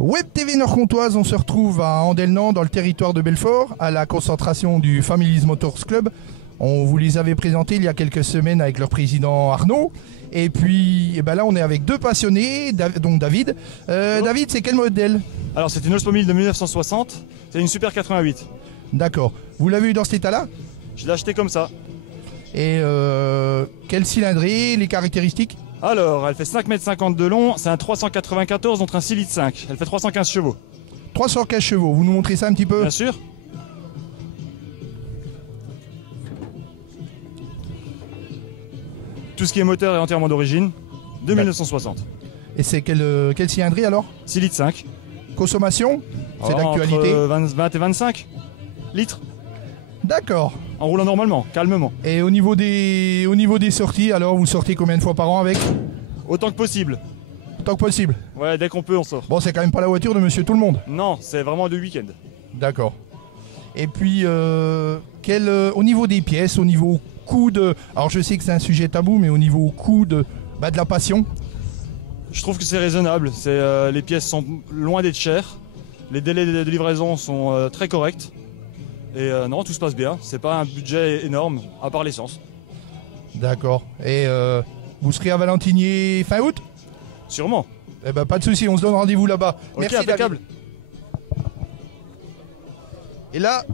Web TV Nord-Comtoise, on se retrouve à Andelnan, dans le territoire de Belfort, à la concentration du Families Motors Club. On vous les avait présentés il y a quelques semaines avec leur président Arnaud. Et puis ben là, on est avec deux passionnés, donc David. David, c'est quel modèle? Alors, c'est une Oldsmobile de 1960, c'est une Super 88. D'accord. Vous l'avez eu dans cet état-là? Je l'ai acheté comme ça. Et quelle cylindrée, les caractéristiques? Alors, elle fait 5,50 m de long, c'est un 394 contre un 6,5 litres. Elle fait 315 chevaux. 315 chevaux, vous nous montrez ça un petit peu? Bien sûr. Tout ce qui est moteur est entièrement d'origine, de 1960. Et c'est quelle cylindrée alors? 6,5 litres. Consommation? C'est d'actualité? Entre 20 et 25 litres. D'accord. En roulant normalement, calmement. Et au niveau des sorties, alors vous sortez combien de fois par an avec? Autant que possible. Autant que possible. Ouais, dès qu'on peut, on sort. Bon, c'est quand même pas la voiture de Monsieur Tout-le-Monde. Non, c'est vraiment de week-end. D'accord. Et puis, au niveau des pièces, au niveau coût de... Alors je sais que c'est un sujet tabou, mais au niveau coût de la passion? Je trouve que c'est raisonnable. Les pièces sont loin d'être chères. Les délais de livraison sont très corrects. Et non, tout se passe bien. C'est pas un budget énorme, à part l'essence. D'accord. Et vous serez à Valentinier fin août? Sûrement. Eh ben pas de souci, on se donne rendez-vous là-bas. Ok, Merci impeccable. David. Et là,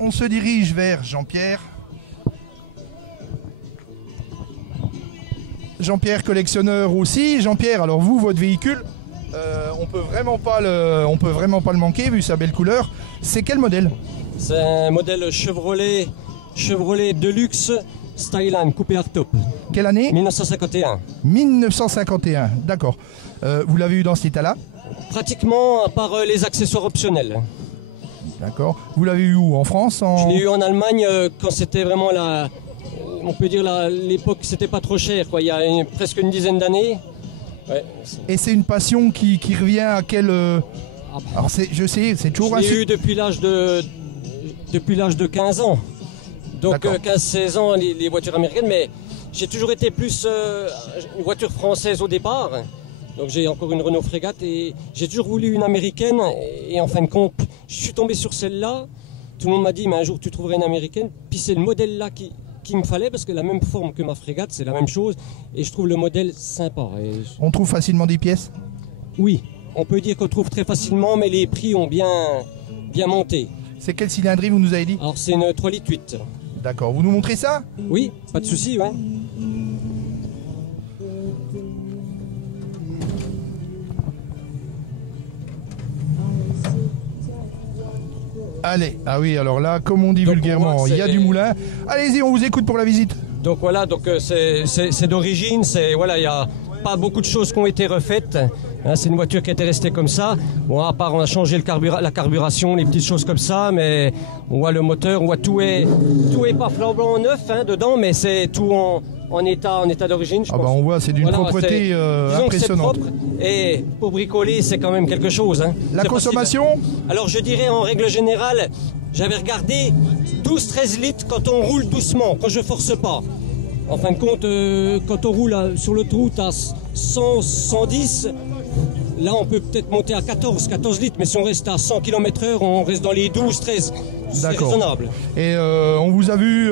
on se dirige vers Jean-Pierre. Jean-Pierre collectionneur aussi. Jean-Pierre, alors vous, votre véhicule, on peut vraiment pas le manquer vu sa belle couleur. C'est quel modèle? C'est un modèle Chevrolet Deluxe Styline coupé hardtop. Quelle année? 1951. 1951, d'accord. Vous l'avez eu dans cet état-là? Pratiquement, à part les accessoires optionnels. D'accord. Vous l'avez eu où? En France? Je l'ai eu en Allemagne quand c'était vraiment on peut dire l'époque, c'était pas trop cher, quoi. Il y a presque une dizaine d'années. Ouais. Et c'est une passion qui revient à quel... Alors je sais, c'est toujours Je l'ai eu depuis l'âge de 15 ans. Donc 15-16 ans les voitures américaines, mais j'ai toujours été plus une voiture française au départ. Donc j'ai encore une Renault Frégate et j'ai toujours voulu une américaine et en fin de compte, je suis tombé sur celle-là. Tout le monde m'a dit mais un jour tu trouverais une américaine, puis c'est le modèle là qui me fallait parce que la même forme que ma Frégate, c'est la même chose et je trouve le modèle sympa. On trouve facilement des pièces? Oui, on peut dire qu'on trouve très facilement, mais les prix ont bien monté. C'est quelle cylindrée vous nous avez dit? Alors c'est une 3,8 litres. D'accord, vous nous montrez ça? Oui, pas de souci, ouais. Allez, ah oui, alors là, comme on dit Donc, vulgairement, il y a du moulin. Allez-y, on vous écoute pour la visite. Donc voilà, c'est d'origine, voilà, il n'y a pas beaucoup de choses qui ont été refaites. Hein, c'est une voiture qui était restée comme ça. Bon, à part on a changé la carburation, les petites choses comme ça, mais on voit le moteur, on voit tout est pas flambant neuf dedans, mais c'est tout en état d'origine. Ah bah on voit, c'est d'une propreté impressionnante. C'est propre et pour bricoler, c'est quand même quelque chose. Hein. La consommation? Alors je dirais en règle générale, j'avais regardé 12-13 litres quand on roule doucement, quand je force pas. En fin de compte, quand on roule sur l'autoroute à 100-110, là on peut peut-être monter à 14 litres, mais si on reste à 100 km/h, on reste dans les 12-13. C'est raisonnable. Et on vous a vu,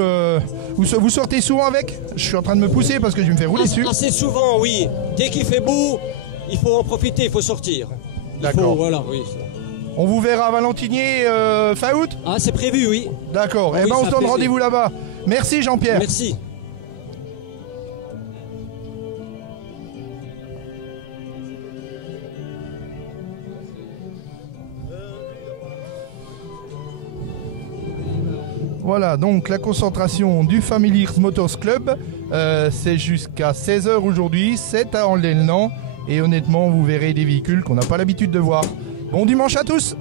vous sortez souvent avec? Je suis en train de me pousser parce que je vais me faire rouler dessus. Assez souvent, oui. Dès qu'il fait beau, il faut en profiter, il faut sortir. D'accord. Voilà, oui. On vous verra à Valentinier fin août? Ah, c'est prévu, oui. D'accord. Ah, et oui, ben on se donne rendez-vous là-bas. Merci Jean-Pierre. Merci. Voilà, donc la concentration du Families Motors Club, c'est jusqu'à 16 h aujourd'hui, c'est à Andelnan, et honnêtement, vous verrez des véhicules qu'on n'a pas l'habitude de voir. Bon dimanche à tous!